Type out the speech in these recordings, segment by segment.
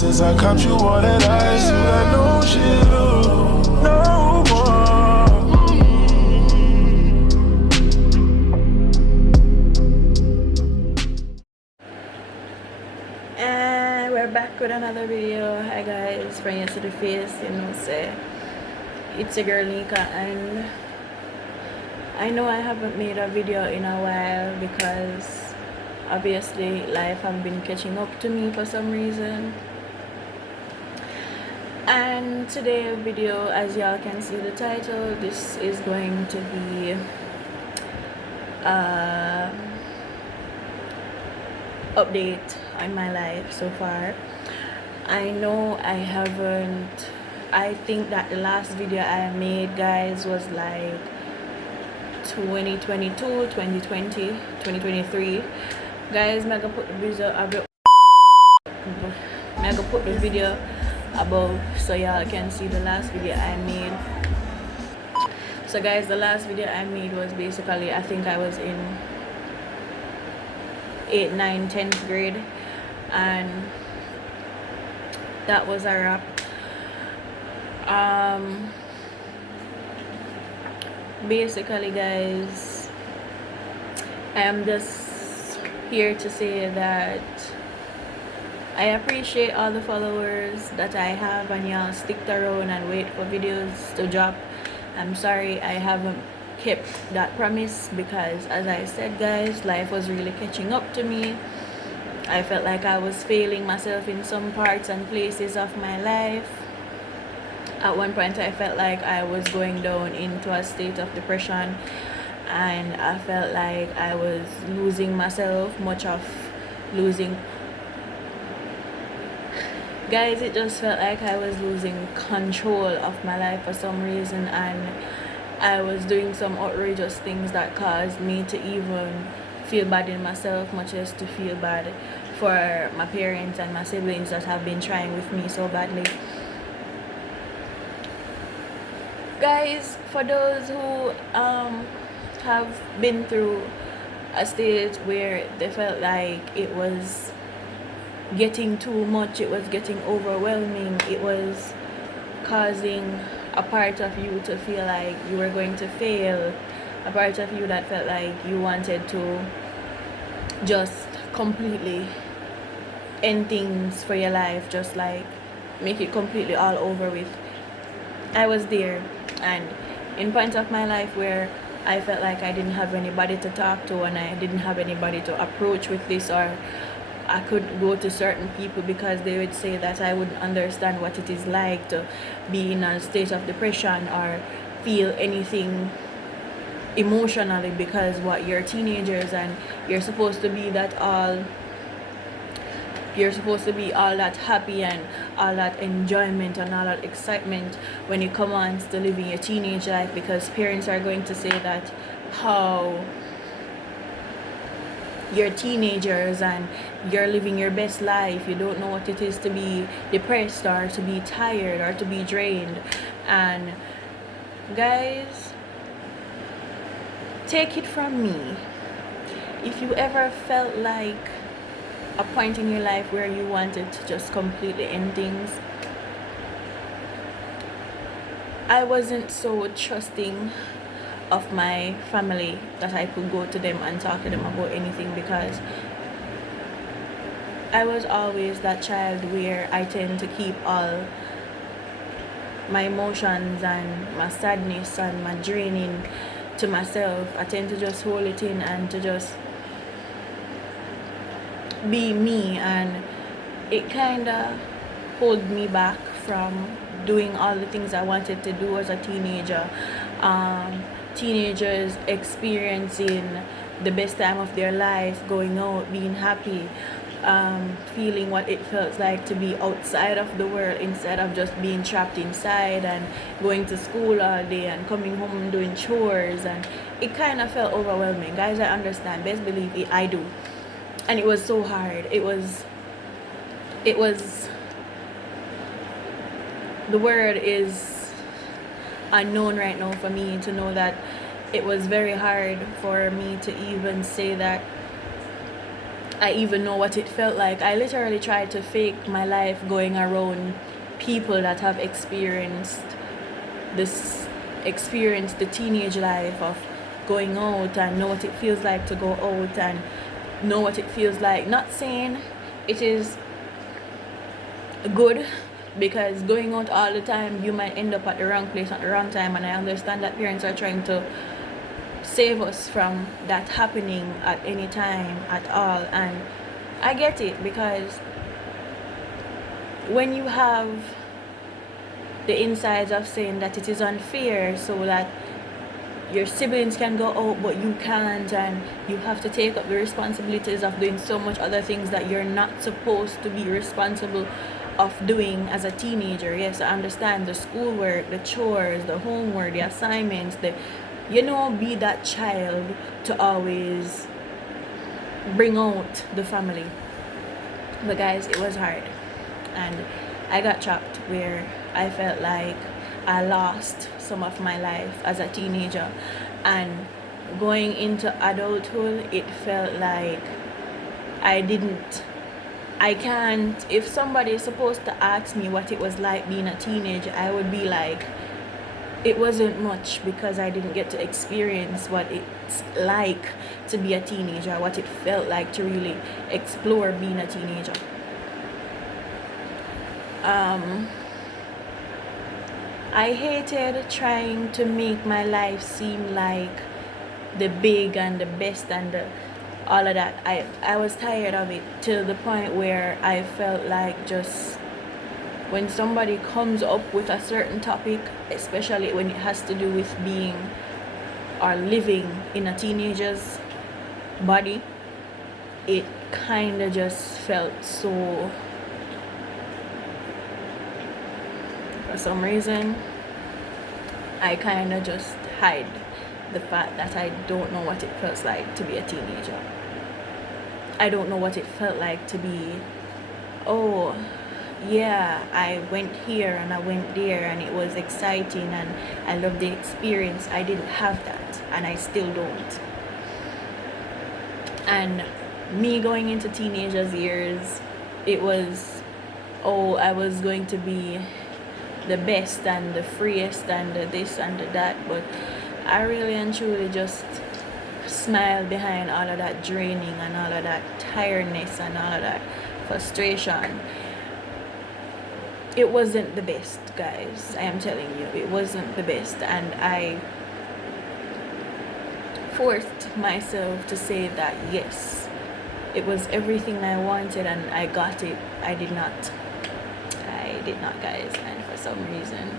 since I caught you all that ice. You got no shit, no more. And we're back with another video. Hi guys, from to the face, you know, say it's a girl Nika, and I know I haven't made a video in a while because obviously life have been catching up to me for some reason. And today's video, as y'all can see the title, this is going to be update on my life so far. I know I think that the last video I made, guys, was like 2022, 2020, 2023. Guys, I'm gonna put the video above so y'all can see the last video I made. So guys, the last video I made was basically, I think I was in 8th, 9th, 10th grade, and that was a wrap. Basically, guys, I am just here to say that I appreciate all the followers that I have, and y'all stick around and wait for videos to drop. I'm sorry I haven't kept that promise because, as I said, guys, life was really catching up to me. I felt like I was failing myself in some parts and places of my life. At one point I felt like I was going down into a state of depression, and I felt like I was losing myself, much of losing. Guys, it just felt like I was losing control of my life for some reason, and I was doing some outrageous things that caused me to even feel bad in myself, much as to feel bad for my parents and my siblings that have been trying with me so badly. Guys, for those who have been through a stage where they felt like it was getting too much, it was getting overwhelming, it was causing a part of you to feel like you were going to fail, a part of you that felt like you wanted to just completely end things for your life, just like make it completely all over with. I was there, and in points of my life where I felt like I didn't have anybody to talk to, and I didn't have anybody to approach with this, or I could go to certain people because they would say that I wouldn't understand what it is like to be in a state of depression or feel anything emotionally, because what, you're teenagers and you're supposed to be all that happy and all that enjoyment and all that excitement when it comes to living your teenage life, because parents are going to say that how you're teenagers and you're living your best life, you don't know what it is to be depressed or to be tired or to be drained. And guys, take it from me, if you ever felt like a point in your life where you wanted to just completely end things, I wasn't so trusting of my family that I could go to them and talk to them about anything, because I was always that child where I tend to keep all my emotions and my sadness and my draining to myself. I tend to just hold it in and to just be me, and it kind of hold me back from doing all the things I wanted to do as a teenager. Teenagers experiencing the best time of their life, going out, being happy, feeling what it felt like to be outside of the world instead of just being trapped inside and going to school all day and coming home and doing chores, and it kind of felt overwhelming. Guys, I understand, best believe it, I do. And it was so hard. It was the word is unknown right now for me to know that it was very hard for me to even say that I even know what it felt like. I literally tried to fake my life going around people that have experienced the teenage life of going out and know what it feels like to go out and know what it feels like. Not saying it is good, because going out all the time you might end up at the wrong place at the wrong time, and I understand that parents are trying to save us from that happening at any time at all, and I get it, because when you have the insides of saying that it is unfair, so that your siblings can go out but you can't, and you have to take up the responsibilities of doing so much other things that you're not supposed to be responsible of doing as a teenager. Yes, I understand the schoolwork, the chores, the homework, the assignments, be that child to always bring out the family. But guys, it was hard, and I got trapped where I felt like I lost some of my life as a teenager, and going into adulthood, it felt like I can't. If somebody is supposed to ask me what it was like being a teenager, I would be like, it wasn't much, because I didn't get to experience what it's like to be a teenager, what it felt like to really explore being a teenager. I hated trying to make my life seem like the big and the best and all of that. I was tired of it, to the point where I felt like, just when somebody comes up with a certain topic, especially when it has to do with being or living in a teenager's body, it kind of just felt so, for some reason, I kind of just hide the fact that I don't know what it feels like to be a teenager. I don't know what it felt like to be, oh yeah, I went here and I went there and it was exciting and I loved the experience. I didn't have that, and I still don't. And me going into teenagers years, it was, oh, I was going to be the best and the freest and the this and the that, but I really and truly just smiled behind all of that draining and all of that tiredness and all of that frustration. It wasn't the best, guys. I am telling you, it wasn't the best, and I forced myself to say that yes, it was everything I wanted and I got it. I did not, guys, and for some reason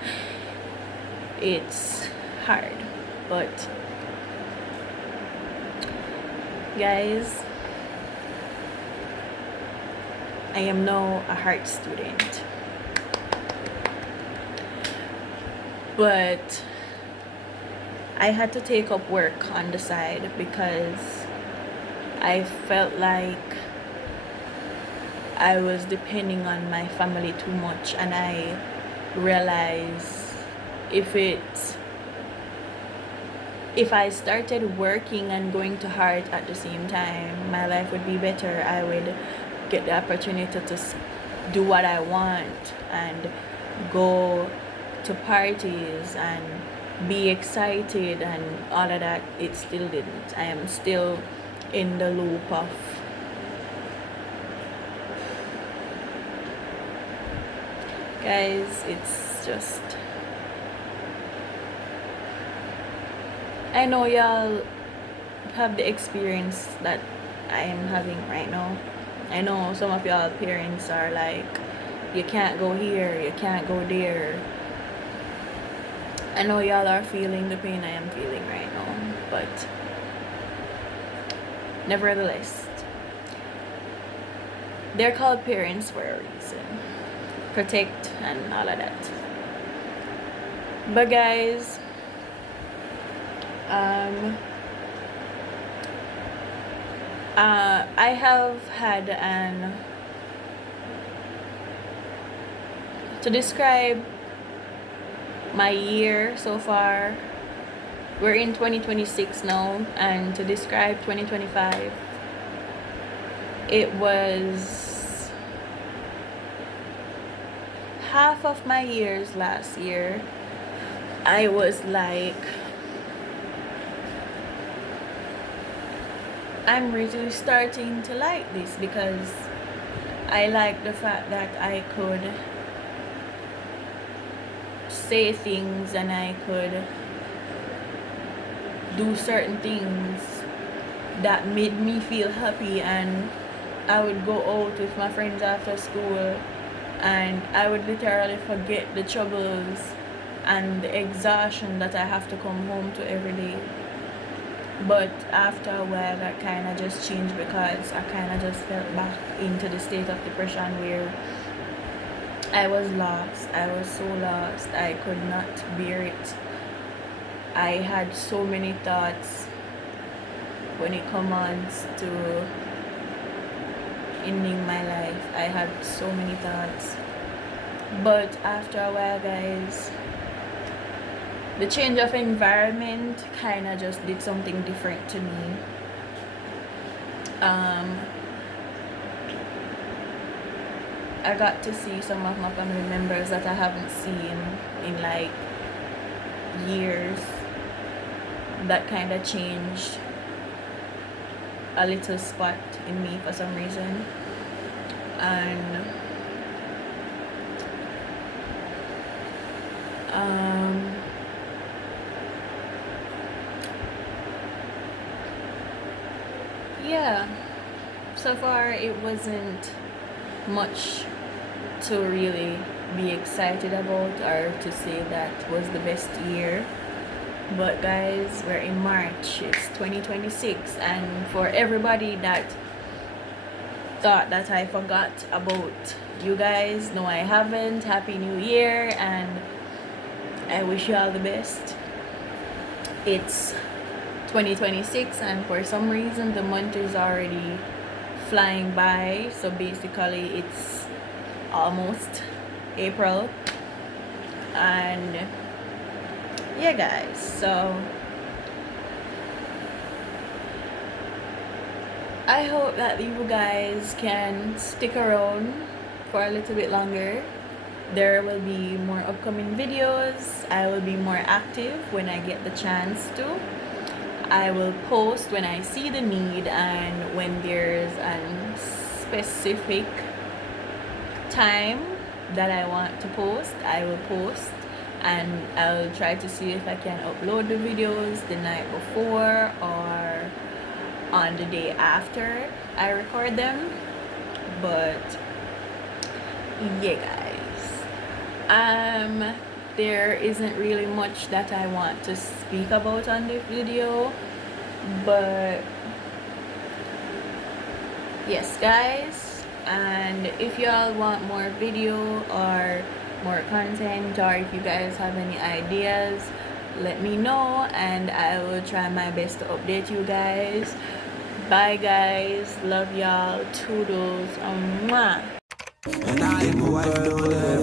it's hard. But guys, I am now a art student, but I had to take up work on the side because I felt like I was depending on my family too much, and I realized if I started working and going to heart at the same time, my life would be better. I would get the opportunity to do what I want and go to parties and be excited and all of that. It still didn't. I am still in the loop of guys, it's just, I know y'all have the experience that I am having right now. I know some of y'all parents are like, you can't go here, you can't go there. I know y'all are feeling the pain I am feeling right now, but nevertheless, they're called parents for a reason. Protect and all of that. But guys, I have had to describe my year so far. We're in 2026 now, and to describe 2025, it was half of my years last year. I was like, I'm really starting to like this, because I like the fact that I could say things and I could do certain things that made me feel happy, and I would go out with my friends after school and I would literally forget the troubles and the exhaustion that I have to come home to every day. But after a while that kind of just changed, because I kind of just fell back into the state of depression where I was lost. I was so lost. I could not bear it. I had so many thoughts when it comes to ending my life. I had so many thoughts. But after a while, guys, the change of environment kind of just did something different to me. I got to see some of my family members that I haven't seen in like years. That kind of changed a little spot in me for some reason. And yeah, so far it wasn't much to really be excited about or to say that was the best year. But guys, we're in March, it's 2026, and for everybody that thought that I forgot about you guys, no, I haven't. Happy New Year, and I wish you all the best. It's 2026, and for some reason the month is already flying by, so basically it's almost April. And yeah guys, so I hope that you guys can stick around for a little bit longer. There will be more upcoming videos. I will be more active when I get the chance to. I will post when I see the need, and when there's a specific time that I want to post, I will post. And I'll try to see if I can upload the videos the night before or on the day after I record them. But yeah guys, there isn't really much that I want to speak about on this video, but yes guys, and if y'all want more video or more content, or if you guys have any ideas, let me know and I will try my best to update you guys. Bye guys, love y'all, toodles, mwah. And I, my wife, don't let